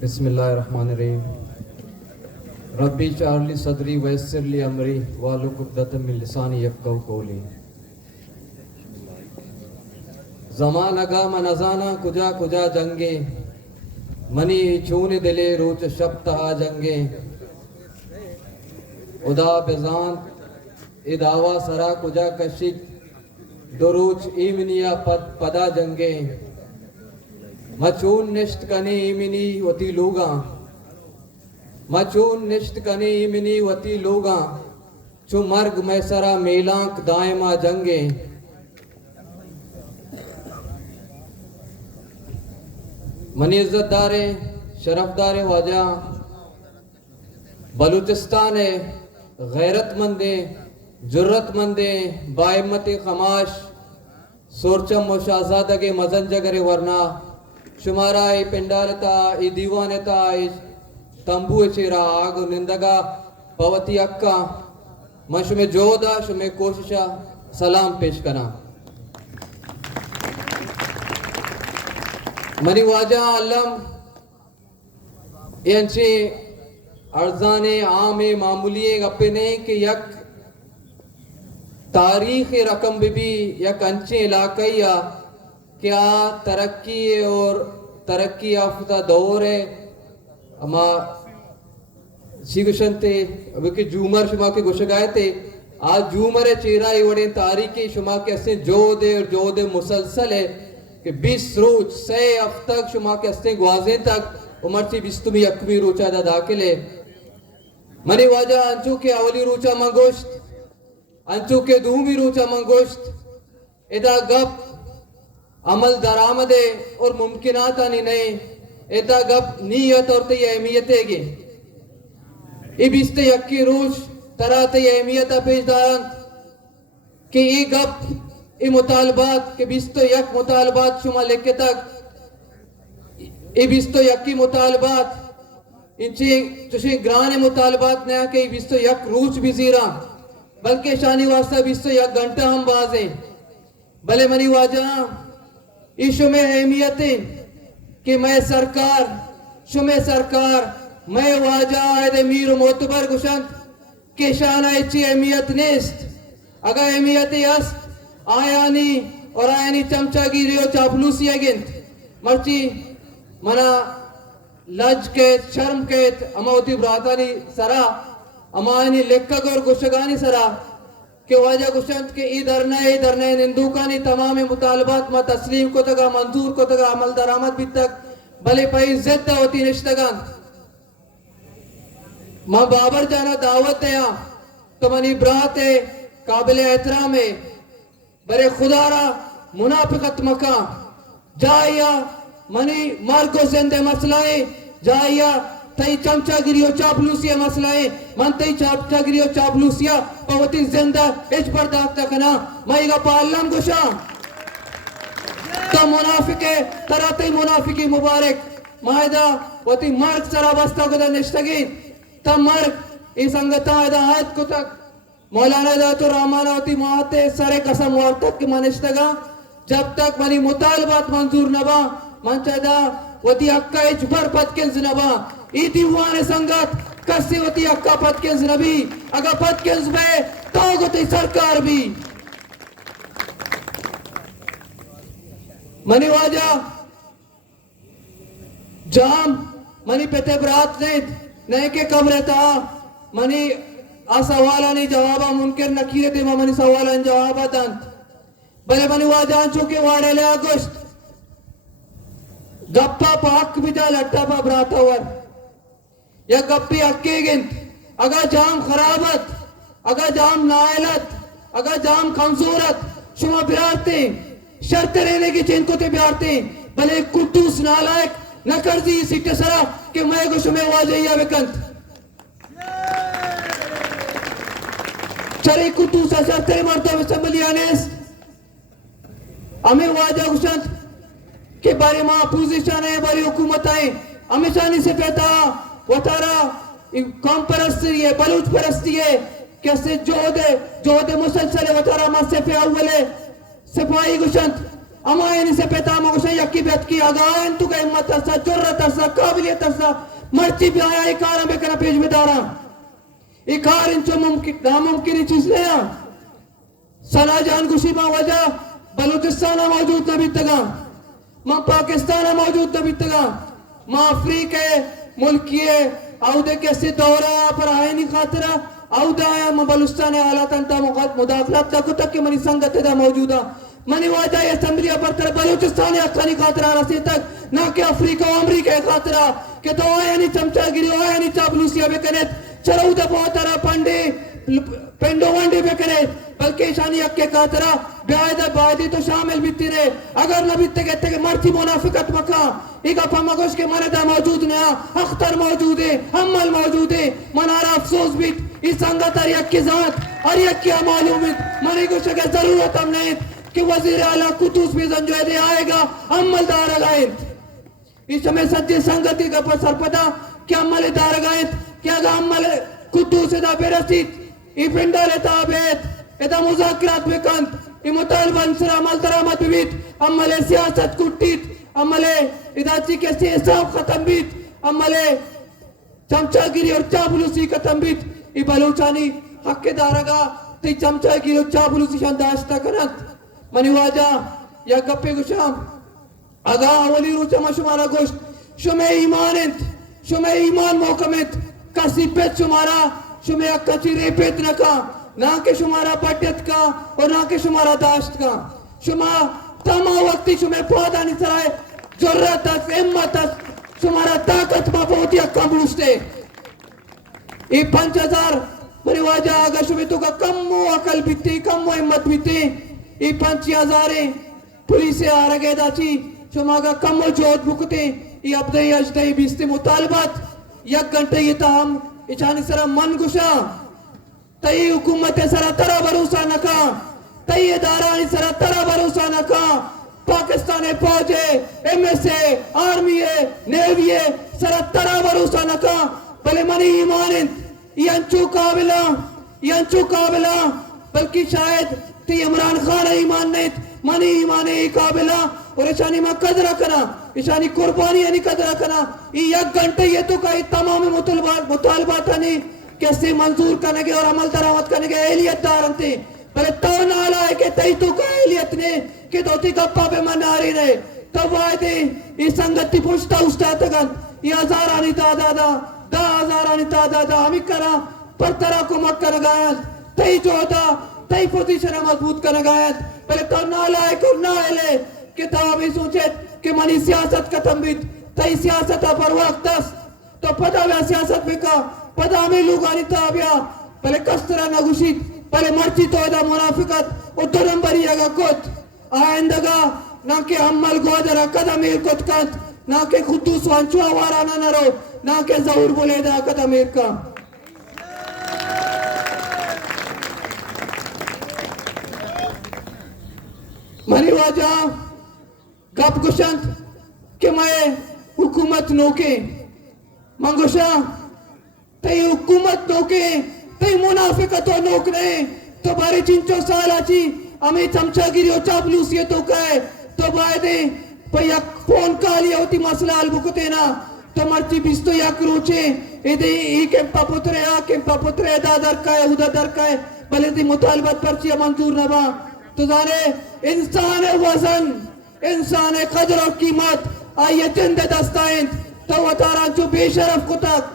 बिस्मिल्लाहिर्रहमानिर्रहीम। रब्बी इश्रह सदरी वयस्सिर ली अमरी वाहलुल उक़दतम मिन लिसानी यफ़क़हू क़ौली। ज़मान अगा मन अज़ाना कुजा कुजा जंगे मनी चून दिले रोच शब तहा जंगे उदा बेजान इदावा सरा कुजा कशिक दुरूच ईमनिया पदा जंगे मचून निश्त कने इमिनी वती लोगा मचून निश्त कने इमिनी वती लोगा चु मर्ग मैसरा मेलांक दायमा जंगे मनी इज्जतदारे शरफदारे वाजा बलूचिस्तान गैरतमंदे जुर्रतमंदे बाइमत खमाश सोरचम मुशाजादा के मजन जगरे वरना शुमारा ई पिंडालता ई दीवानता ई तंबू चेरा आग निंदगा पवती अक्का मैं शुमे जोदा शुमे कोशिशा सलाम पेश करा मनी वाजा अलम यांचे अर्जाने आमे मामूली गप्पे नहीं कि यक तारीख रकम भी यक अंचे इलाकैया क्या तरक्की और तरक्की याफ्ता दौर है अमा शिगुशंते अभी के जूमर शुमा के गुशगाए थे आज जूमर चेहरा वड़े तारीखी शुमा के अस्ते जो दे मुसलसल है कि 20 रोज से अब तक शुमा के अस्ते ग्वाजे तक उमर से बिस्तुमी अकमी रोचा दा दाखिले मनी वाजा अंचू के अवली रोचा मंगोश्त अंचू के दूमी रोचा मंगोश्त इदा गप अमल दरामदे और मुमकिनात आनी नहीं एता गप नीयत और तय अहमियत है गे इबिस्ते यक्की रोज तरह तय अहमियत पेशदारन कि ये गप ये मुतालबात के बिस्तो यक मुतालबात शुमा लेके तक इबिस्तो यक्की मुतालबात इंचे चुशे ग्राने मुतालबात नया के बिस्तो यक रोज बिजीरा बल्कि शानी वास्ता बिस्तो यक घंटा हम बाजे भले मनी वाजा इशु में अहमियतें कि मैं सरकार मैं वाजा आयदे मीर मोतबर गुशंत के शाना इच्छी अहमियत नेस्त अगर अहमियत यस आयानी और आयानी चमचागिरी और चापलूसी अगिंत मर्ची मना लज के शर्म के अमावती ब्रातानी सरा अमायनी लेखक और गुशगानी सरा के वाजा गुशंत के इधर नए निंदुकानी तमाम मुतालबात में तस्लीम को तगा मंजूर को तगा अमल दरामद भी तक भले पाई जिद्दा होती निश्तगान माँ बाबर जाना दावत है तो मनी ब्रात है काबिल एहतराम है बरे खुदारा मुनाफिकत मका जाया मनी मार को जिंदे मसलाए जाया तई चमचागिरियो चापलूसिया मसलाए मन तई चमचागिरियो चापलूसिया पवती जिंदा इच बर्दाश्त कना मईगा पालम गुशा तो मुनाफिके तराते मुनाफिकी मुबारक मायदा वती मार्ग सरा बस्ता को निश्तगी तब मार्ग इस संगता आयदा आयत को तक मौलाना दा तो रामाना होती माते सरे कसम वार्तक के मनिश्तगा जब तक मनी मुतालबात मंजूर नबा मंचदा वती अक्का इच बर पदकेंस नबा ई दीवाने संगत कसी वती अक्का पदकेंस नबी अगर पदकेंस बे तो गोती सरकार भी मनी वाजा जाम मनी पेते बरात नहीं के कब्र था मनी आ सवाला नहीं जवाबा मुनकर नकीरे थे मनी सवाला जवाबा तंत भले मनी वाजा चुके वाड़े ले अगस्त गप्पा पाक बिजा लट्टा पा ब्रातावर या गप्पी अक्के गिंत अगर जाम खराबत अगर जाम नायलत अगर जाम कमजोरत शुमा बिरारते शर्त रहने की चिंको ते बिरारते भले कुद्दूस नालायक न कर दी सीटे सरा कि मैं को शुमे वाजैया बेकंत चले कुद्दूस शर्त मरतो असम्बलियानेस हमें वाजा गुशंत के बारे में अपोजिशन है बारी हुकूमत है हमेशा नहीं से कहता वतारा कौम परस्ती है बलूच परस्ती है कैसे जो दे मुसलसल वतारा मत से पे अव्वले सिपाही गुशंत अमा यानी से पेता मगोशा यक्की बेत की आगान तू का हिम्मत असा जुर्रत असा काबिलियत असा मर्ची भी आया इकार में करना पेज में दारा इकार इंचो मुमकिन नामुमकिन चीज ने सना जान गुशी मा वजह बलूचिस्तान मौजूद नबी तगा मां पाकिस्तान मौजूद नबी तगा मां अफ्रीका मुल्किये औदे कैसे दौरा पर आए नहीं खातरा औदा आया मां बलूचिस्तान हालात अंता मुदाखलत तक तक के मनी संगत दा मौजूदा मनी वाजा ये असम्बली पर तर बलूचिस्तान अखानी खातरा रसी तक ना के अफ्रीका और अमेरिका खातरा के तो आया नहीं चमचागिरी आया नहीं चापलूसिया बेकने चरौदा बहुत तरह पंडे पेंडो वंडे बेकने बल्कि शानी अक्के खातरा ब्यादा बादी तो शामिल भी तेरे अगर नबी ते कहते के मर्ची मुनाफिकत मका इका पमगोश के मरदा मौजूद ना अख्तर मौजूद है अमल मौजूद है मनारा अफसोस भी इस संगत और यक्की जात और यक्की मालूम है मनी को शके जरूरत हम नहीं कि वजीर आला कुतुस भी जंजोए दे आएगा अमल दार लगाए इस समय सच्ची संगति का पर सरपदा क्या अमल दार लगाए क्या अमल कुतुस दा बेरसीत ई पिंडा लेता बेत एदा मुज़ाकरात में कंत ई मुतालबन सर अमल दरामत बीत अमले सियासत कुटीत अमले इदाची के से हिसाब खत्म बीत अमले चमचागिरी और चाबलूसी खत्म बीत ई बलूचानी हक के दारगा ती चमचागिरी और चाबलूसी शानदाश्ता करत मनी वाजा या गप्पे गुशाम अगा अवली रुचमा शुमारा गोश्त शुमे ईमान मोकमित कसी पेट शुमारा शुमे अक्काची रेपेत नका ना के शुमारा पट्यत का और ना के शुमारा दाश्त का शुमा तमा वक्ति शुमे पौधा निसराए जुर्रत हिम्मत शुमारा ताकत मा पहुंची अक्का बुलस्ते ये 5000 परिवाजा आगा शुमे तो का कम्मो अकल बिती कम्मो हिम्मत बिती ये 5000 पुलिस आ रगे दाची शुमा का कम्मो जोत बुकते ये अपने अजदई बिस्ते मुतालबात एक घंटे ये ताम इचानी सरा मन गुशा तई हुकूमत सरा तरा भरोसा नका तई इदारानी सरा तरा भरोसा नका पाकिस्तान फौजे एमएसए आर्मी नेवी सरा तरा भरोसा नका भले मनी ईमान यंचू काबिला बल्कि शायद ती इमरान खान ईमान नहीं मनी ईमान काबिला और इशानी में कदर कना इशानी कुर्बानी यानी कदर कना ये एक घंटे ये तो का तमाम मुतालबात नहीं कैसे मंजूर करने के और अमल दरामद करने के एहलियत दारंते पहले तो नाला है कि तई तो का एहलियत ने कि दोती कप्पा पे मनारी ने तब आए थे इस संगति पुष्टा उस्ता तगन ये हजारानी तादादा 10,000 तादादा हमी करा पर तरह को मक्कर गायन तई जोदा तई पोजीशन मजबूत कर गायन पहले तो नाला है को ना एले कि तब ही सोचे कि मनी सियासत खत्म बीत तई सियासत पर वक्त तो पता है सियासत में का पता में लोग आनी ताबिया पहले कस्तरा नगुशित पहले मर्ची तो इधर मुनाफिकत उधर नंबरी जगह कुछ आयंदगा ना के अमल गोदरा कदम कुछ कंत ना के खुदूस वांचुआ वारा ना नरो ना के जरूर बोले दा कदम का मनी वाजा गप गुशंत कि मैं हुकूमत नोके मंगोशा तई हुकूमत नोके तई मुनाफिकत नोकने तो बारी चिंचो सालाची अमी चमचागिरी और चापलूसी तो कहे तो बायदे पर यक फोन काली होती मसला हल बुकते ना तो मर्ची बिस्तो यक रोचे इधे ई केम्पा पुत्रे दादर का है उधर दर का है भले ती मुतालबत पर्ची मंजूर न बा तो जाने इंसान वजन इंसान कदर और कीमत आइए जिंदे दस्ताइंद तो वतारा जो बेशरफ को तक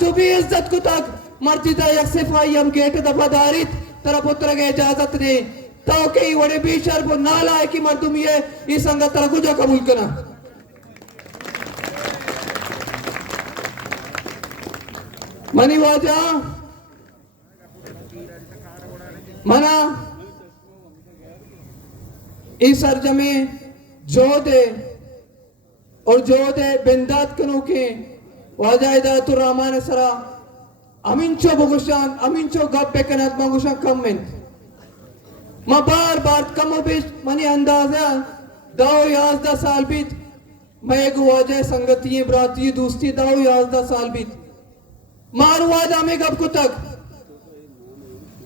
जो बेइज्जत को तक मर्जी दा यक सिफाई हम गेट दफादारित तरफ पुत्र के इजाजत ने तो कई बड़े बेशर को नाला है कि मर्दुम ये इस संगत तरह को जो कबूल करना मनी वाजा मना इस सरजमे जो दे और जो दे बिंदात कनो के वाजायदा तो रामान सरा अमीनचो बगुशान अमीनचो गप पे कनात बगुशान कमेंट मां बार कमो बेश मनी अंदाजा दाओ 11 साल बीत मैं एक वाजा संगति बराती दोस्ती दाओ 11 साल बीत मार वाजा में गप को तक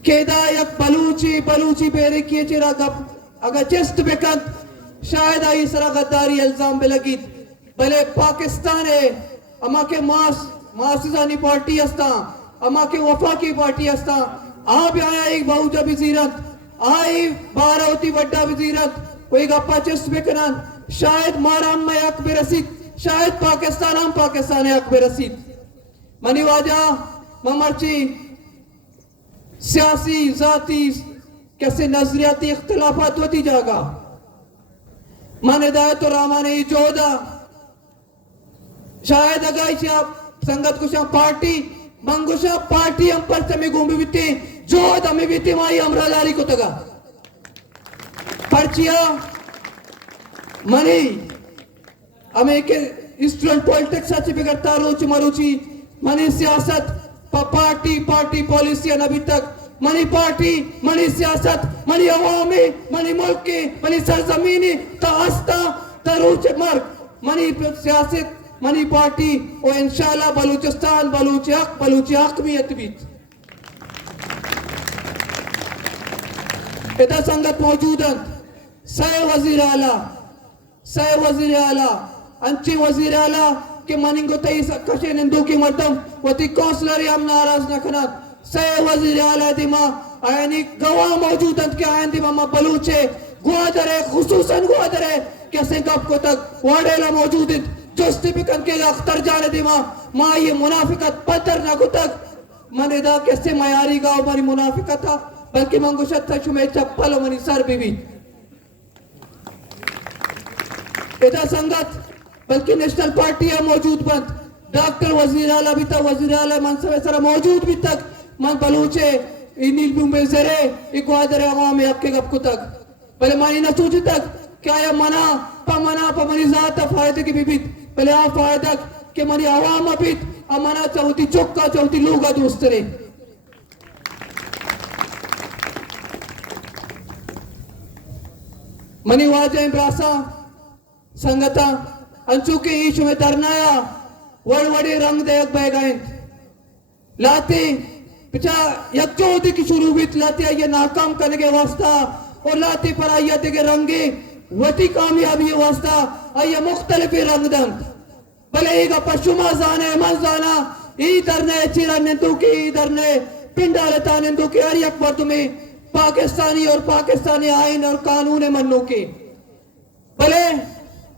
केदा एक बलूची बेरे किए चिरा गप अगर चेस्ट बेकंत शायद आई सरा गद्दारी इल्जाम पे लगी भले पाकिस्तान है अमा के मासिजानी पार्टी अस्ता अमा के वफा की पार्टी अस्ता आप आया एक बहुजा वजीरत आई बारावती बड्डा वजीरत कोई गप्पा चेस्ट पे करन शायद माराम में हक पे रसीद शायद पाकिस्तान हम पाकिस्तान हक पे रसीद मनी वाजा ममरची सियासी जाती कैसे नजरियाती इख्तिलाफात होती जागा मन हिदायत और रामाने जोदा शायद अगर आप संगत कुछ पार्टी मंगुशा पार्टी हम पर तमे घूमी बीते जो तमे बीते माई अमरादारी को तगा पर्चिया मनी हमें के स्टूडेंट पॉलिटिक्स अच्छी बिगड़ता रोची मरुची मनी सियासत पार्टी पार्टी पॉलिसी अभी तक मनी पार्टी मनी सियासत मनी अवामी मनी मुल्क की मनी सरजमीनी तास्ता तरूच मर्ग मनी सियासत मनी पार्टी और इंशाल्लाह बलूचिस्तान बलूची हक भी अतबीत इधर संगत मौजूद है सह वजीर आला अंची वजीर आला के मनिंगो तई कशे निंदू की मर्दम वती कौंसलर हम नाराज न खना सह वजीर आला दिमा आयनी गवाह मौजूद है के आयन दिमा मा बलूचे गुआदर है खुसूसन गुआदर है कैसे कब को तक वाडेला मौजूद है जस्टिफिकन के अख्तर जाने दिमा माँ ये मुनाफिकत पत्थर ना को तक मने दा कैसे मयारी गाँव मनी मुनाफिकत था बल्कि मंगुशत था शुमे चप्पल मनी सर भी इधर संगत बल्कि नेशनल पार्टी है मौजूद बंद डॉक्टर वजीर आला भी तक वजीर आला मनसब सर मौजूद भी तक मन बलूचे इनिल बुम्बे जरे इक्वादर अवाम आपके गप को तक पहले मानी न सोचे तक क्या या मना मनी जात फायदे की भी पहले आ फायदा के मनी अवाम अभी अमना चौथी चौका चौथी लोगा दोस्त रे मनी वाजे ब्रासा संगता अंचू के ईश में तरनाया वड़वड़े रंग देख बह गए लाते पिछा यकजोती की शुरू भी लाते ये नाकाम करने के वास्ता और लाते पर आइया के रंगे वती कामयाबी वास्ता आइया मुख्तलिफ रंग दंग भले एक पशुमा जाने मन जाना इधर ने चिरा निंदू की इधर ने पिंडा लेता निंदू की हर एक पर तुम्हें पाकिस्तानी और पाकिस्तानी आइन और कानून मन्नू के भले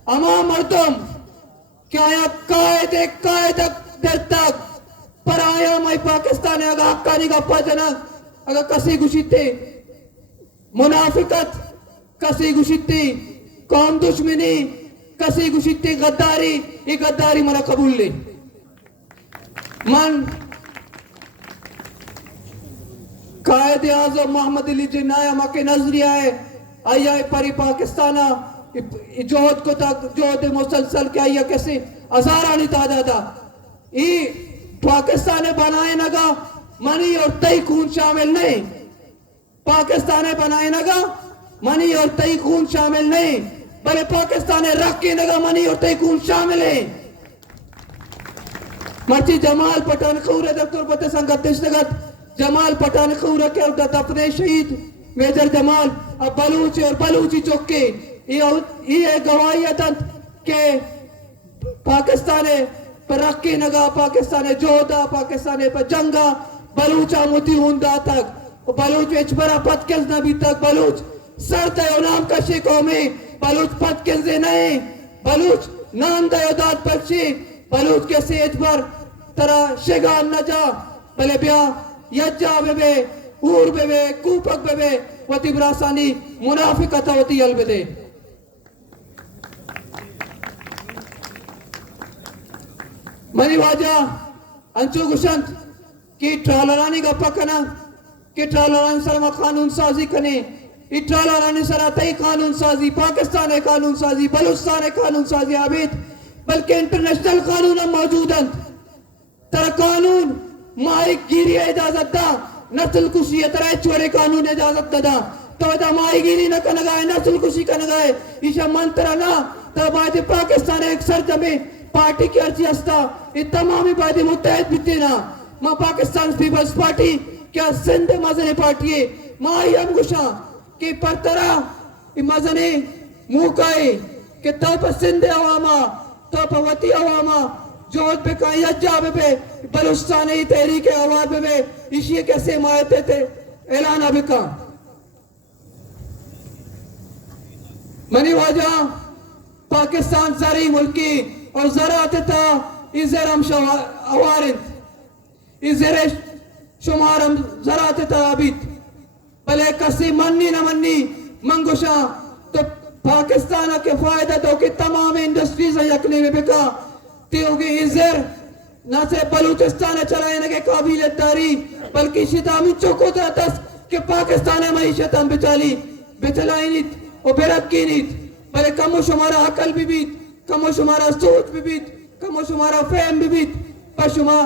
अमा मर्दम क्या कायदे दर तक पर आया मैं पाकिस्तान अगर हक्का नहीं गप्पा जना अगर कसी गुशिते मुनाफिकत कसी गुशिते कौम दुश्मनी कसी गुशिते गद्दारी ये गद्दारी मना कबूल ले मन कायदे आज़म मोहम्मद अली जिन्ना मके नजरिया है आया परी पाकिस्ताना जोहद को तक जोहद मुसलसल क्या या कैसे हजारानी तादादा ये पाकिस्तान बनाए नगा मनी और तई खून शामिल नहीं पाकिस्तान बनाए नगा मनी और तई खून शामिल नहीं भले पाकिस्तान रख के नगा मनी और तई खून शामिल है मर्ची जमाल पठान खौरे दफ्तर पते संगत दिशगत जमाल पठान खौरे के दफने शहीद मेजर जमाल अब बलूच और बलूची चौके ये गवाहियत के पाकिस्तान पर रखी नगा पाकिस्तान जोधा पाकिस्तान पर जंगा बलूचा मुती हुंदा तक बलूच इचबरा पतकेस नबी तक बलूच सरते नाम कशी कौमी बलूच पतकेस दे नहीं बलूच नाम दयोदात पक्षी बलूच के सेज पर तरह शिगान न जा भले ब्या यज्जा बेबे ऊर बेबे कूपक बेबे वती ब्रासानी मुनाफिकत होती अलबदे मनी वाजा अंचो गुशंत की ट्रालरानी गप्पा कना की ट्रालरानी सरमा कानून साजी कने ई ट्रालरानी सरा तई कानून साजी पाकिस्तान है कानून साजी बलूचिस्तान है कानून साजी आबिद बल्कि इंटरनेशनल कानून मौजूद हैं तर कानून माइक गिरी इजाजत दा नस्ल कुशी तरह चोरे कानून इजाजत दा तो दा माइक गिरी न कनगाए नस्ल कुशी कनगाए ईशा मंत्रा ना तब आज पाकिस्तान एक सरजमी पार्टी की अर्जी अस्ता ये तमामी बातें मुत्तहद बिते ना माँ पाकिस्तान पीपल्स पार्टी क्या सिंध मजने पार्टी है माँ यम गुशा के पर तरह मजने मुकाई के तो पसंद अवामा तो पवती अवामा जोत पे कहीं अज्जा पे बलुस्तानी तहरीक आवाज पे इसी कैसे मारते थे ऐलान अबिका मनी वजह पाकिस्तान जरी मुल्की और ज़राअत था इज़र हम अवारिंद इज़र शुमार हम ज़राअत था अबित भले कसी मन्नी न मन्नी मंगुशा तो पाकिस्तान के फायदा तो कि तमाम इंडस्ट्रीज यकने में बिका होगी इज़र न सिर्फ बलूचिस्तान चलाने के काबिल तारी बल्कि शितामी चौको तस के पाकिस्तान मईशत हम बिचाली बिचलाई नीत और बेरक्की नीत भले कमो शुमारा अकल भी बीत कमो शुमारा सोच भी बीत कमो शुमारा फहम भी बीत पर शुमा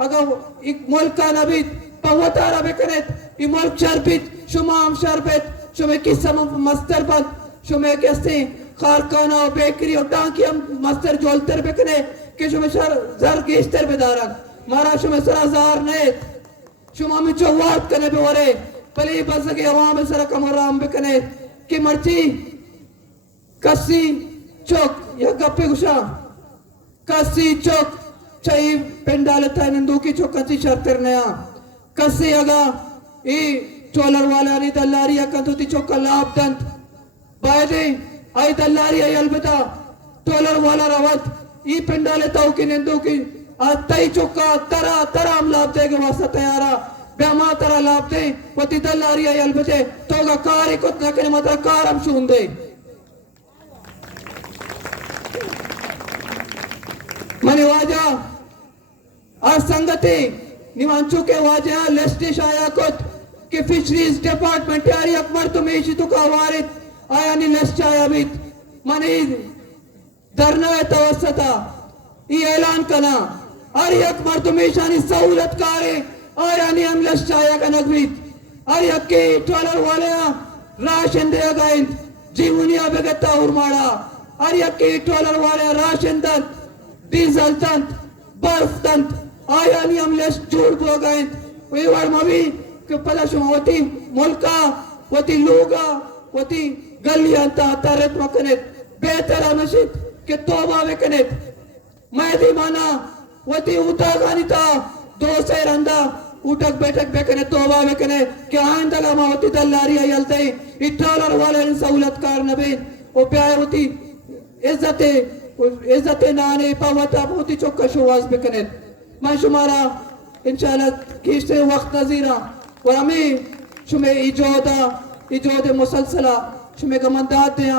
अगर एक मुल्क का नबीत पवतारा बेकनेत ये मुल्क शरबित शुमा हम शरबत शुमे किस्म मस्तर बंद शुमे कैसे कारखाना और बेकरी और टांकी हम मस्तर जोलतर बेकने कि शुमे शर जर गेस्टर बेदारन मारा शुमे सरा जार ने शुमा में चौवात कने पे वरे पहले बस के आवाम सरा कमराम बेकने कि मर्ची कसी चौक या गप्पे गुशा कसी चौक चाहे पेंडाल था नंदू की चौक कसी शर्तर नया कसी अगा ये चोलर वाला नहीं दल्लारी कंतुती चौक का लाभ दंत बायदे आई दल्लारी आई अलबता टोलर वाला रवत ई पेंडाले ताऊ की नंदू की तई चौका तरा तरा हम लाभ देगे वास्ता तैयारा बेमा तरा लाभ दे वती दल्लारी आई अलबते तो का कार कुछ न करे मतलब कार हम शून दे मने वाजा आज संगति निवांचू के वाजा लेस्टिश आया कुछ कि फिशरीज डिपार्टमेंट यारी अकबर तुम्हें इसी तो का वारिद आया नहीं लेस्ट आया भी मने धरना तवसता ये ऐलान करना अरे अकबर तुम्हें शानी सहूलत कारे आया नहीं हम लेस्ट आया का नगवीत अरे अक्के ट्रॉलर वाले राशन दे गए जीवनिया बेगता उर्माड़ा अरे अक्के ट्रॉलर वाले राशन दंत डीजल तंत बर्फ तंत आया नहीं हम लेस्ट जोड़ बो गए वही वार मवी के पला शुमावती मुल्का वती लोगा वती गलियांता तरत मकनेत बेहतर नशीद के तोबा वेकनेत मैदी माना वती उठा गानिता दो से रंदा उठक बैठक बेकने तोबा वेकने के आइंदा गा मावती दल्लारी आयलते इट्टालर वाले सहूलत कार नबीन ओ प्याय होती इज्जते नाने पावता होती चौका शुवास बेकने मैं शुमारा इंशाल्लाह किससे वक्त नजीरा और हमें शुमे इजोदा इजोद मुसलसला शुमे का मंदात दिया